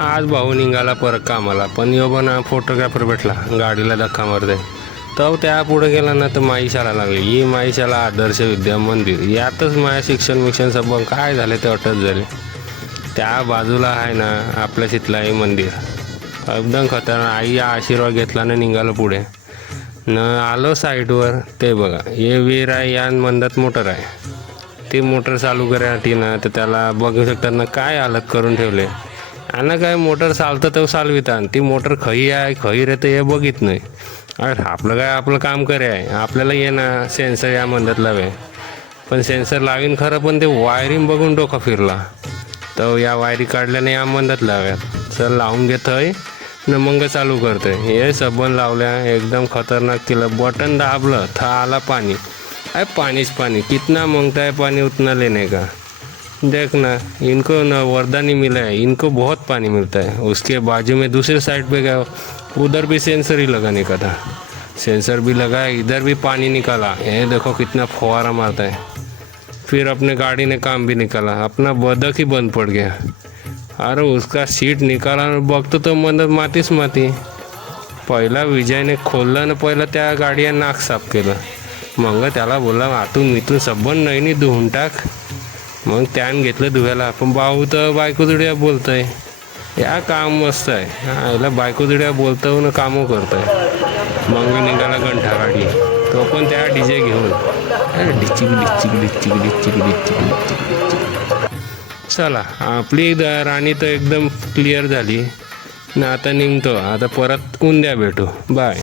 आज भाऊ निघाला परत कामाला, पण यो पण फोटोग्राफर भेटला गाडीला धक्का मारते. तो त्या पुढे गेला ना तर माईशाला लागली. ही माईशाला आदर्श विद्या मंदिर, यातच माझ्या शिक्षण सब काय झाले ते अटक झाले. त्या बाजूला आहे ना आपल्या शितलाई मंदिर, एकदम खतरनाक. आई आशीर्वाद घेतला ना निघालो पुढे न आलो साईडवर. ते बघा हे वीर आहे, या मंदात मोटर आहे. ती मोटर चालू करायसाठी ना तर त्याला बघू शकतात ना काय हालत करून ठेवले. आणि काय मोटर चालतं तर चालविता, ती मोटर खई आहे खई रे तर हे बघित नाही. अरे आपलं काय आपलं काम करे आहे, आपल्याला ये ना सेन्सर या मंदात लावे. पण सेन्सर लावीन खरं, पण ते वायरिंग बघून डोका फिरला. तर या वायरी काढल्याने या मंदात लाव्यात सर लावून घेतोय न मग चालू करतोय. हे सबन लावल्या एकदम खतरनाक केलं. बटन दाबलं था आला पानी. अरे पानीच पानी, कितना मांगता है पानी उतना लेने का. देख ना इनको ना वरदानी मिला है, इनको बहुत पानी मिलता है. उसके बाजू में दूसरे साइड पे गया, उधर भी सेंसर ही लगाने का था. सेंसर भी लगा, इधर भी पानी निकाला. ये देखो कितना फुहारा मारता है. फिर अपने गाड़ी ने काम भी निकाला, अपना बदक ही बंद पड़ गया. अरे उसका सीट निकाला बघतो तो मंदात मातीच माती. पहिला विजयने खोललं ना पहिलं त्या गाडीया नाक साफ केलं. मग त्याला बोलला आतून मितून सबन नाही धुवून टाक. मग त्यानं घेतलं धुवायला. पण भाऊ तर बायको जुड्या बोलतोय. या काम मस्त आहे, याला बायको जुड्या बोलतो ना कामं करतोय. मग निघाला गंठा गाडी, तो पण त्या डीजे घेऊन डिचिक डिचिक डिचिक डिचिक डिचिक डिचिक. चला आपली राणी तर एकदम क्लिअर झाली ना. आता निघतो, आता परत उद्या भेटू. बाय.